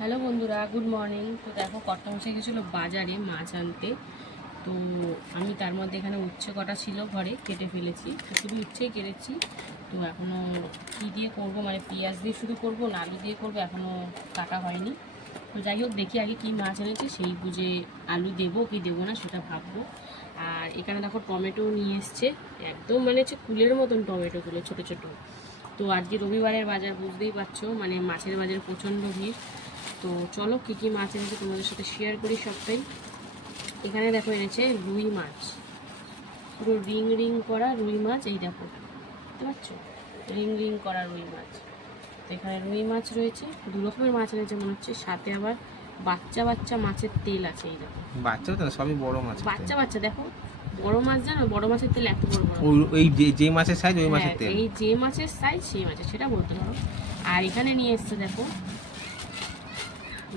Hello বন্ধুরা, good morning. তো দেখো কর্তা মশাই গেছিল বাজারে মাছ আনতে। তো আমি তার মধ্যে এখানে উচ্ছে কটা ছিল ঘরে, কেটে ফেলেছি। তো শুধু উচ্ছেই কেটেছি। তো এখনও কী দিয়ে করব মানে পেঁয়াজ দিয়ে শুধু করব না আলু দিয়ে করব এখনও কাটা হয়নি। তো যাই হোক, দেখি আগে কী মাছ এনেছি, সেই বুঝে আলু দেবো কি দেবো না সেটা ভাববো। আর এখানে দেখো টমেটো নিয়ে এসছে, একদম মানে হচ্ছে কুলের মতন টমেটোগুলো ছোটো ছোটো। তো আজকে রবিবারের বাজার, বুঝতেই পারছ মানে মাছের বাজারে প্রচণ্ড ভিড়। তো চলো কী কী মাছ এনেছে তোমাদের সাথে শেয়ার করি সবটাই। এখানে দেখো এনেছে রুই মাছ। পুরো রিং রিং করা রুই মাছ এই দেখো। বুঝতে পারছ রিং রিং করা রুই মাছ। তো এখানে রুই মাছ রয়েছে। দু রকমের মাছ এনেছে মনে হচ্ছে। সাথে আবার বাচ্চা বাচ্চা মাছের তেল আছে এই দেখো। বাচ্চা তো সবই বড় মাছ বাচ্চা বাচ্চা দেখো। বড় মাছ জানো? বড় মাছের তেল এত বড় বড় ওই যে যে মাছের সাইজ ওই মাছের হ্যাঁ, তেল। এই যে মাছের সাইজ সেই মাছের সেটা বলতে পারো। আর এখানে নিয়ে এসছে দেখো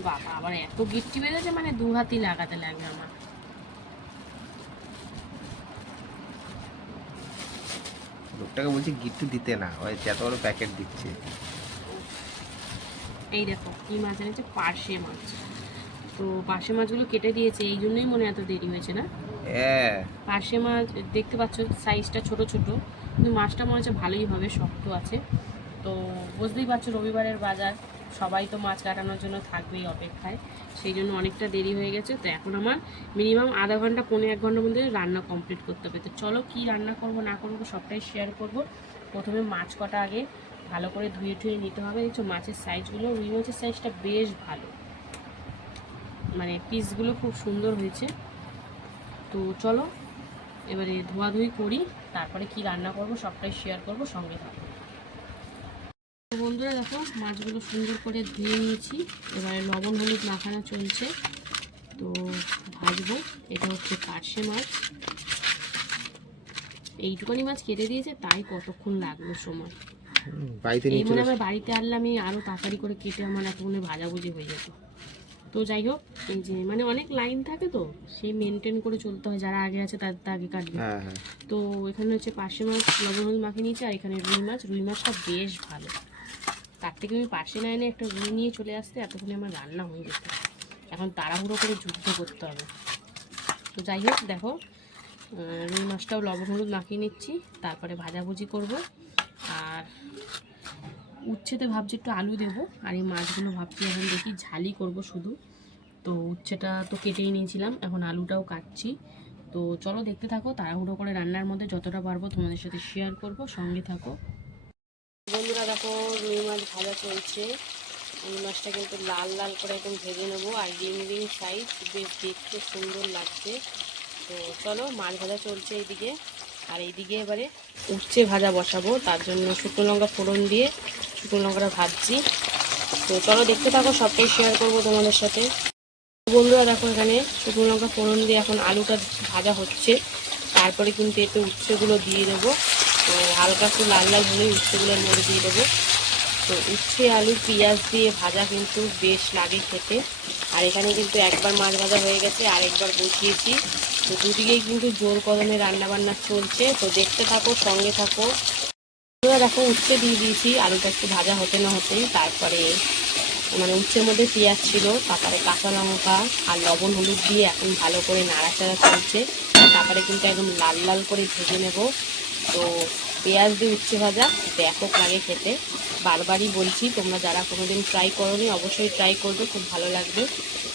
বাবা আবার এত গিট্টি বেঁধেছে মানে দু হাতই লাগাতে লাগবে আমার। লোকটাকে বলছি গিট্টু দিতে না ওই এত বড় প্যাকেট দিচ্ছে। এই দেখো কি মাছ এনেছে পার্শে মাছ। তো পার্শে মাছগুলো কেটে দিয়েছে এই জন্যই মনে এত দেরি হয়েছে না? হ্যাঁ। পার্শে মাছ দেখতে পাচ্ছ সাইজটা ছোট ছোট কিন্তু মাছটা মনে হচ্ছে ভালোই হবে শক্ত আছে। তো বুঝতেই পারছ রবিবারের বাজার। সবাই তো মাছ কাটানোর জন্য থাকবেই অপেক্ষায়। সেই জন্য অনেকটা দেরি হয়ে গেছে, তো এখন আমার মিনিমাম আধা ঘণ্টা, পৌনে এক ঘণ্টার মধ্যে রান্না কমপ্লিট করতে হবে। তো চলো কি রান্না করব, না করব, সবটাই শেয়ার করব। প্রথমে মাছ কটা আগে ভালো করে ধুয়ে টুয়ে নিতে হবে। দেখছ মাছের সাইজগুলো রুই মাছের সাইজটা বেশ ভালো। মানে পিসগুলো খুব সুন্দর হয়েছে। তো চলো, এবারে ধোয়াধুয়ি করি, তারপরে কি রান্না করব, সবটাই শেয়ার করব, সঙ্গে থাকো। তো বন্ধুরা দেখো মাছগুলো সুন্দর করে ধুয়ে নিয়েছি। এবারে লবণ হলুদ মাখানো চলছে। তো ভাজবো। এটা হচ্ছে পার্শে মাছ। এইটুকানি মাছ কেটে দিয়েছে তাই কতক্ষণ লাগল সময়। বাড়িতে নিয়ে চলে আমার বাড়িতে আনলে আমি আরও তাড়াতাড়ি করে কেটে আমার এতক্ষণে ভাজাভুজি হয়ে যেত। তো যাই হোক এই যে মানে অনেক লাইন থাকে তো সেই মেনটেন করে চলতে হয়। যারা আগে আছে তাদের তো আগে কাটবে। হ্যাঁ হ্যাঁ। তো এখানে হচ্ছে পার্শে মাছ লবণ হলুদ মাখিয়ে নিয়েছে আর এখানে রুই মাছ। রুই মাছটা বেশ ভালো। তার থেকে আমি পাশে না এনে একটা রুই নিয়ে চলে আসতে এতক্ষণে আমার রান্না হয়ে যেত এখন তাড়াহুড়ো করে যুদ্ধ করতে হবে। তো যাই হোক, দেখো রুই মাছটাও লবণ হলুদ মাখিয়ে নিচ্ছি, তারপরে ভাজাভুজি করব। আর উচ্ছেতে ভাবছি একটু আলু দেবো, আর এই মাছগুলো ভাবছি এখন দেখি ঝালি করব শুধু। তো উচ্ছেটা তো কেটেই নিয়েছিলাম, এখন আলুটাও কাটছি। তো চলো দেখতে থাকো, তাড়াহুড়ো করে রান্নার মধ্যে যতটা পারব তোমাদের সাথে শেয়ার করব, সঙ্গে থাকো। দেখো রুই মাছ ভাজা চলছে। রুই মাছটা কিন্তু লাল লাল করে একদম ভেজে নেব। আর রিং রিং সাইজ, বেশ দেখতে সুন্দর লাগছে। তো চলো, মাছ ভাজা চলছে এইদিকে। আর এইদিকে এবারে উচ্ছে ভাজা বসাবো। তার জন্য শুকনো লঙ্কা ফোড়ন দিয়ে শুকনো লঙ্কাটা ভাজছি। তো চলো, দেখতে থাকো, সবটাই শেয়ার করব তোমাদের সাথে। বন্ধুরা, দেখো এখানে শুকনো লঙ্কা ফোড়ন দিয়ে এখন আলুটা ভাজা হচ্ছে। তারপরে কিন্তু এতে উচ্ছেগুলো দিয়ে দেবো। তো হালকা একটু লাল লাল হলেই উচ্ছেগুলোর মধ্যে দিয়ে দেবো। তো উচ্ছে, আলু, পেঁয়াজ দিয়ে ভাজা কিন্তু বেশ লাগে খেতে। আর এখানে কিন্তু একবার মাছ ভাজা হয়ে গেছে আর একবার বসিয়েছি। তো দুদিকেই কিন্তু জোর কদমে রান্না বান্না চলছে। তো দেখতে থাকো, সঙ্গে থাকো। দেখো, উচ্ছে দিয়ে দিয়েছি, আলুটা একটু ভাজা হতে না হতে তারপরে মানে উচ্ছের মধ্যে পেঁয়াজ ছিল, তারপরে কাঁচা লঙ্কা আর লবণ হলুদ দিয়ে এখন ভালো করে নাড়াচাড়া চলছে। তারপরে কিন্তু একদম লাল লাল করে ভেজে নেব। তো পেঁয়াজ দিয়ে উচ্ছে ভাজা, ব্যাপক লাগে খেতে। বারবারই বলছি, তোমরা যারা কোনোদিন ট্রাই করোনি, অবশ্যই ট্রাই করবে, খুব ভালো লাগবে।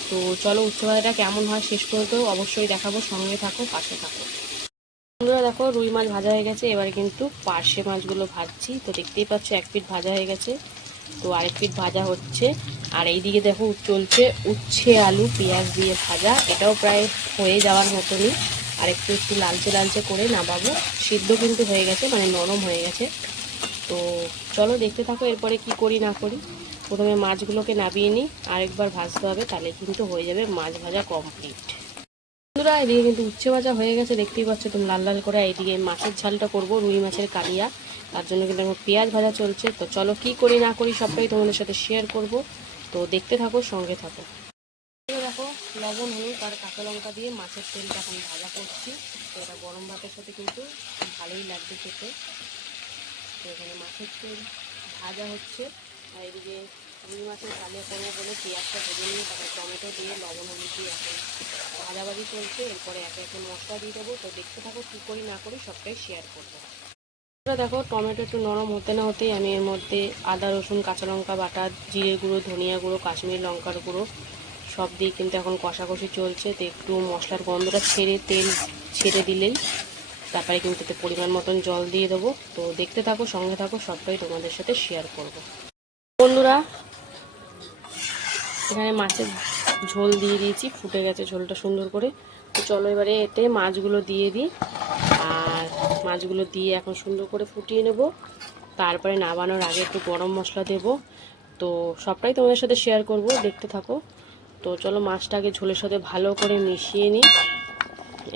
তো চলো উচ্ছে ভাজাটা কেমন হয় শেষ পর্যন্ত অবশ্যই দেখাবো, সঙ্গে থাকো, পাশে থাকো। বন্ধুরা দেখো, রুই মাছ ভাজা হয়ে গেছে, এবারে কিন্তু পার্শে মাছগুলো ভাজছি। তো দেখতেই পাচ্ছ, এক পিঠ ভাজা হয়ে গেছে, তো আরেক পিঠ ভাজা হচ্ছে। আর এইদিকে দেখো, চলছে উচ্ছে, আলু, পেঁয়াজ দিয়ে ভাজা। এটাও প্রায় হয়ে যাওয়ার মতনই। আর একটু একটু লালচে লালচে করে নামাবো। সিদ্ধ কিন্তু হয়ে গেছে মানে নরম হয়ে গেছে। তো চলো দেখতে থাকো এরপরে কি করি না করি। প্রথমে মাছগুলোকে নামিয়ে নিই, আরেকবার ভাজতে হবে, তাহলে কিন্তু হয়ে যাবে মাছ ভাজা কমপ্লিট বন্ধুরা, এদিকে কিন্তু উচ্ছে ভাজা হয়ে গেছে, দেখতেই পাচ্ছ তুমি লাল লাল করে। এইদিকে মাছের ঝালটা করব, রুই মাছের কালিয়া। তার জন্য কিন্তু আমার পেঁয়াজ ভাজা চলছে। তো চলো কি করি না করি সবটাই তোমাদের সাথে শেয়ার করব। তো দেখতে থাকো, সঙ্গে থাকো। লবণ, হলুদ আর কাঁচা লঙ্কা দিয়ে মাছের তেলটা এখন ভাজা করছি। তো এটা গরম ভাতের সাথে কিন্তু ভালোই লাগবে খেতে। তো এখানে মাছের তেল ভাজা হচ্ছে। আর এদিকে রুই মাছের কালিয়া করব বলে পেঁয়াজটা ভেজে নিয়ে তারপরে টমেটো দিয়ে লবণ, হলুদ দিয়ে এখন ভাজাভাজি চলছে। এরপরে একে একে মশলা দিয়ে দেবো। তো দেখতে থাকো কী করি না করি, সবটাই শেয়ার করব। দেখো, টমেটো একটু নরম হতে না হতেই আমি এর মধ্যে আদা, রসুন, কাঁচা লঙ্কা বাটা, জিরে গুঁড়ো, ধনিয়া গুঁড়ো, কাশ্মীরি লঙ্কার গুঁড়ো সব দিয়ে কিন্তু এখন কষাকষি চলছে। তো একটু মশলার গন্ধটা ছেড়ে তেল ছেড়ে দিলেই তারপরে কিন্তু এতে পরিমাণ মতন জল দিয়ে দেবো। তো দেখতে থাকো, সঙ্গে থাকো, সবটাই তোমাদের সাথে শেয়ার করব। বন্ধুরা, এখানে মাছের ঝোল দিয়ে দিয়েছি, ফুটে গেছে ঝোলটা সুন্দর করে। তো চলো এবারে এতে মাছগুলো দিয়ে দিই। আর মাছগুলো দিয়ে এখন সুন্দর করে ফুটিয়ে নেব। তারপরে নামানোর আগে একটু গরম মশলা দেব। তো সবটাই তোমাদের সাথে শেয়ার করব। দেখতে থাকো। তো চলো মাছটাকে ঝোলের সাথে ভালো করে মিশিয়ে নিই।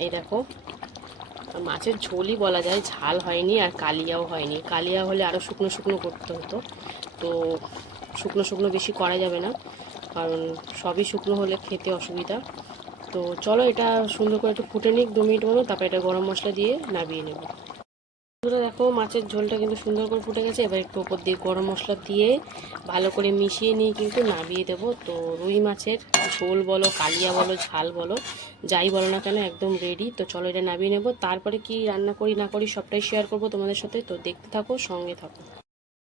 এই দেখো, মাছের ঝোলই বলা যায়, ঝাল হয়নি আর কালিয়াও হয়নি। কালিয়া হলে আরও শুকনো শুকনো করতে হতো। তো শুকনো শুকনো বেশি করা যাবে না, কারণ সবই শুকনো হলে খেতে অসুবিধা। তো চলো এটা সুন্দর করে একটু ফুটে নিক, দু মিনিট মতো, তারপরে এটা গরম মশলা দিয়ে নামিয়ে নেব। দেখো, মাছের ঝোলটা কিন্তু সুন্দর করে ফুটে গেছে। এবার একটু ওপর দিয়ে গরম মশলা দিয়ে ভালো করে মিশিয়ে নিয়ে কিন্তু নামিয়ে দেবো। তো রুই মাছের ঝোল বলো, কালিয়া বলো, ঝাল বলো, যাই বলো না কেন, একদম রেডি তো চলো এটা নামিয়ে নেব। তারপরে কি রান্না করি, না করি সবটাই শেয়ার করব তোমাদের সাথে। তো দেখতে থাকো, সঙ্গে থাকো।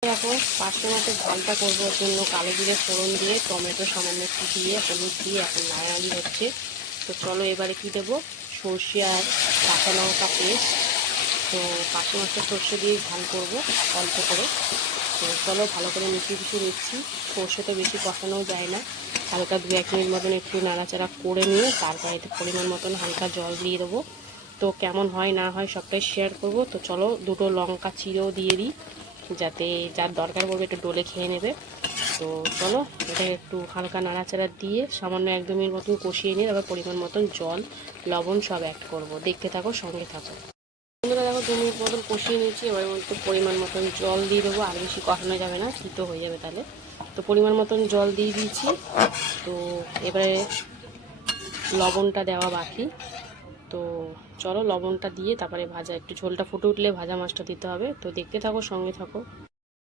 দেখো, পাঁচটা মাছের ঝালটা করব ওর জন্য কালো জিরে, ফোড়ন দিয়ে, টমেটো সামান্য একটু দিয়ে, হলুদ দিয়ে, এখন নাড়ানাড়ি হচ্ছে। তো চলো এবারে কি দেবো, সর্ষে আর কাঁচা লঙ্কা পেস্ট। তো পাঁচটা মাছটা সর্ষে দিয়ে ঝাল করব অল্প করে। তো চলো ভালো করে মিশিয়ে মিশিয়ে নিচ্ছি। সর্ষে তো বেশি কষানো যায় না। হালকা দু এক মিনিট মতন একটু নাড়াচাড়া করে নিয়ে তারপরে এতে পরিমাণ মতন হালকা জল দিয়ে দেবো। তো কেমন হয় না হয় সবটাই শেয়ার করব। তো চলো দুটো লঙ্কা চিরেও দিয়ে দিই যাতে যার দরকার পড়বে একটু ডোলে খেয়ে নেবে। তো চলো এটা একটু হালকা নাড়াচাড়া দিয়ে সামান্য এক দু মিনিট মতন কষিয়ে নিয়ে তারপর পরিমাণ মতন জল, লবণ সব অ্যাড করব। দেখতে থাকো, সঙ্গে থাকো। বন্ধুরা, দেখো দু মিনিট মতন কষিয়ে নিয়েছি। এবার বলতে পরিমাণ মতন জল দিয়ে দেবো, আর বেশি কষানো যাবে না শীত হয়ে যাবে তাহলে। তো পরিমাণ মতন জল দিয়ে দিয়েছি। তো এবারে লবণটা দেওয়া বাকি। তো চলো, লবণটা দিয়ে তারপরে ভাজা, একটু ঝোলটা ফুটে উঠলে ভাজা মাছটা দিতে হবে। তো দেখতে থাকো, সঙ্গে থাকো।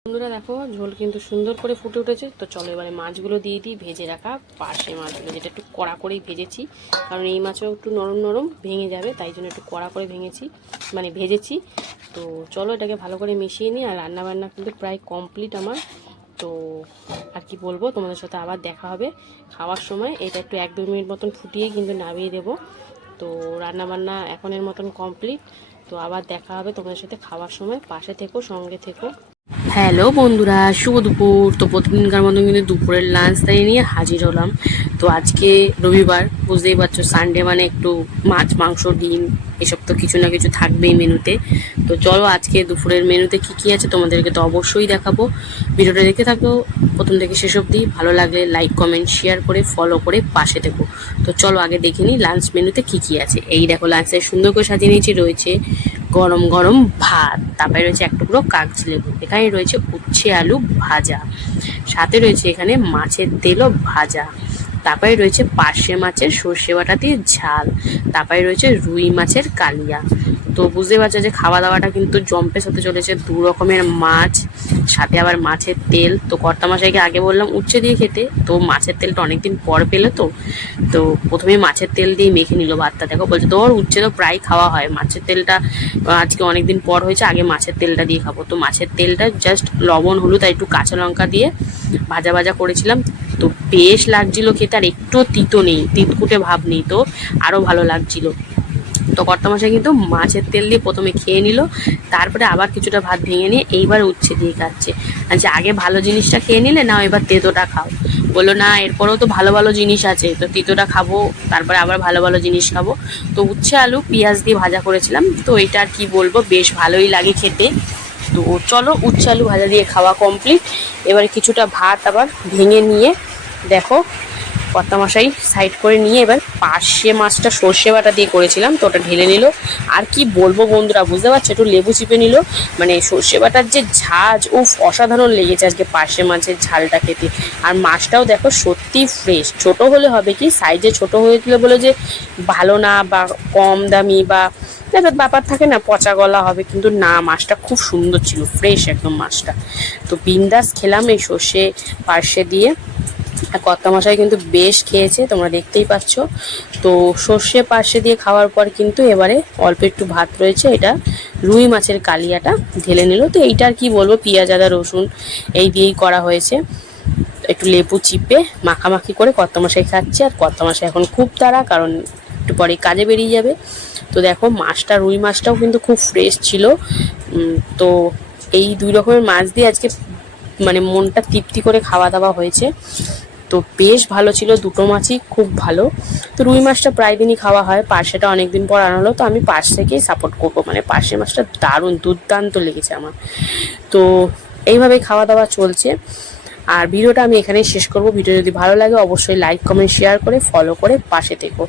বন্ধুরা দেখো, ঝোল কিন্তু সুন্দর করে ফুটে উঠেছে। তো চলো এবারে মাছগুলো দিয়ে দিই, ভেজে রাখা পাশে মাছগুলো, যেটা একটু কড়া করেই ভেজেছি। কারণ এই মাছও একটু নরম নরম ভেঙে যাবে, তাই জন্য একটু কড়া করে ভেঙেছি মানে ভেজেছি। তো চলো এটাকে ভালো করে মিশিয়ে নিই, আর রান্নাবান্না কিন্তু প্রায় কমপ্লিট আমার। তো আর কি বলব, তোমাদের সাথে আবার দেখা হবে খাওয়ার সময়। এটা একটু এক দু মিনিট মতন ফুটিয়ে কিন্তু নামিয়ে দেবো। তো রান্নাবান্না এখনের মতন কমপ্লিট তো আবার দেখা হবে তোমাদের সাথে খাওয়ার সময়। পাশে থেকো, সঙ্গে থেকো। হ্যালো বন্ধুরা, শুভ দুপুর। তো প্রতিদিনকার মতন কিন্তু দুপুরের লাঞ্চ তাই নিয়ে হাজির হলাম। তো আজকে রবিবার, বুঝতেই পারছ সানডে মানে একটু মাছ, মাংস, ডিম, এসব তো কিছু না কিছু থাকবেই মেনুতে। তো চলো আজকে দুপুরের মেনুতে কি কি আছে তোমাদেরকে তো অবশ্যই দেখাবো। ভিডিওটা দেখে থাকো, প্রথম থেকে শেষ অবধি। ভালো লাগলে লাইক কমেন্ট শেয়ার করে ফলো করে পাশে থেকো। তো চলো আগে দেখে নিই লাঞ্চ মেনুতে কি কি আছে। এই দেখো লাঞ্চে সুন্দর করে সাজিয়ে নিয়েছি, রয়েছে গরম গরম ভাত। তারপরে রয়েছে এক টুকরো কাগজ লেবু এখানে রয়েছে উচ্ছে আলু ভাজা। সাথে রয়েছে এখানে মাছের তেলও ভাজা। তারপরে রয়েছে পার্শে মাছের সর্ষে বাটা দিয়ে ঝাল। তারপরে রয়েছে রুই মাছের কালিয়া। তো বুঝতে পারছ যে খাওয়া দাওয়াটা কিন্তু জম্পের সাথে চলেছে, দু রকমের মাছ, সাথে আবার মাছের তেল। তো কর্তা মশাইকে আগে বললাম উচ্ছে দিয়ে খেতে, তো মাছের তেলটা অনেকদিন পর পেল তো। তো প্রথমে মাছের তেল দিয়ে মেখে নিল ভাতটা। দেখো, বলছে তোর উচ্ছে তো প্রায় খাওয়া হয়। মাছের তেলটা আজকে অনেকদিন পর হয়েছে, আগে মাছের তেলটা দিয়ে খাব। তো মাছের তেলটা জাস্ট লবণ, হলুদ আর একটু কাঁচা লঙ্কা দিয়ে ভাজা ভাজা করেছিলাম, তো বেশ লাগছিল খেতে, আর একটু তিতো নেই, তিতকুটে ভাব নেই তো, আরও ভালো লাগছিল। তো কর্তামশাই কিন্তু মাছের তেল দিয়ে প্রথমে খেয়ে নিল, তারপরে আবার কিছুটা ভাত ভেঙে নিয়ে এইবার উচ্ছে দিয়ে খাচ্ছে। আচ্ছা আগে ভালো জিনিসটা খেয়ে নিলে না এবার তেতোটা খাও। বলল, না, এরপরেও তো ভালো ভালো জিনিস আছে, তো তিতোটা খাব, তারপরে আবার ভালো ভালো জিনিস খাব। তো উচ্ছে আলু, পেঁয়াজ দিয়ে ভাজা করেছিলাম, তো এটা আর কি বলব, বেশ ভালোই লাগে খেতে। তো চলো উচ্ছে আলু ভাজা দিয়ে খাওয়া কমপ্লিট এবার কিছুটা ভাত আবার ভেঙে নিয়ে দেখো কর্তা মশাই সাইড করে নিয়ে এবার পার্শে মাছটা সর্ষে বাটা দিয়ে করেছিলাম, তো ওটা ঢেলে নিল। আর কি বলব বন্ধুরা, বুঝতে পারছ? একটু লেবু চিপে নিল। মানে সর্ষে বাটার যে ঝাঁজ ও অসাধারণ লেগেছে আজকে পার্শে মাছের ঝালটা খেতে। আর মাছটাও দেখো সত্যি ফ্রেশ ছোট হলে হবে কি সাইজে ছোট হয়েছিল বলে যে ভালো না বা কম দামি বা একটা ব্যাপার থাকে না, পচা গলা হবে, কিন্তু না, মাছটা খুব সুন্দর ছিল ফ্রেশ একদম মাছটা। তো বিন্দাস খেলাম এই সর্ষে পার্শে দিয়ে। কর্তা মশাই কিন্তু বেশ খেয়েছে, তোমরা দেখতেই পাচ্ছ। তো সর্ষে পার্শে দিয়ে খাওয়ার পর কিন্তু এবারে অল্প একটু ভাত রয়েছে, এটা রুই মাছের কালিয়াটা ঢেলে নিল। তো এইটা আর কি বলব, পেঁয়াজ, আদা, রসুন এই দিয়েই করা হয়েছে। একটু লেবু চিপে মাখামাখি করে কর্তা মশাই খাচ্ছে, আর কর্তা মশাই এখন খুব তাড়া, কারণ একটু পরে কাজে বেরিয়ে যাবে। তো দেখো, মাছটা, রুই মাছটাও কিন্তু খুব ফ্রেশ ছিল। তো এই দুই রকমের মাছ দিয়ে আজকে মানে মনটা তৃপ্তি করে খাওয়া দাওয়া হয়েছে। তো বেশ ভালো ছিল, দুটো মাছই খুব ভালো। তো রুই মাছটা প্রায় দিনই খাওয়া হয় পার্শেটা অনেকদিন পর আনা হলো। তো আমি পার্শ থেকেই সাপোর্ট করব। মানে পার্শে মাছটা দারুণ, দুর্দান্ত লেগেছে আমার। তো এইভাবে খাওয়া দাওয়া চলছে। আর ভিডিওটা আমি এখানেই শেষ করব। ভিডিও যদি ভালো লাগে, অবশ্যই লাইক কমেন্ট শেয়ার করে ফলো করে পাশে থেকো।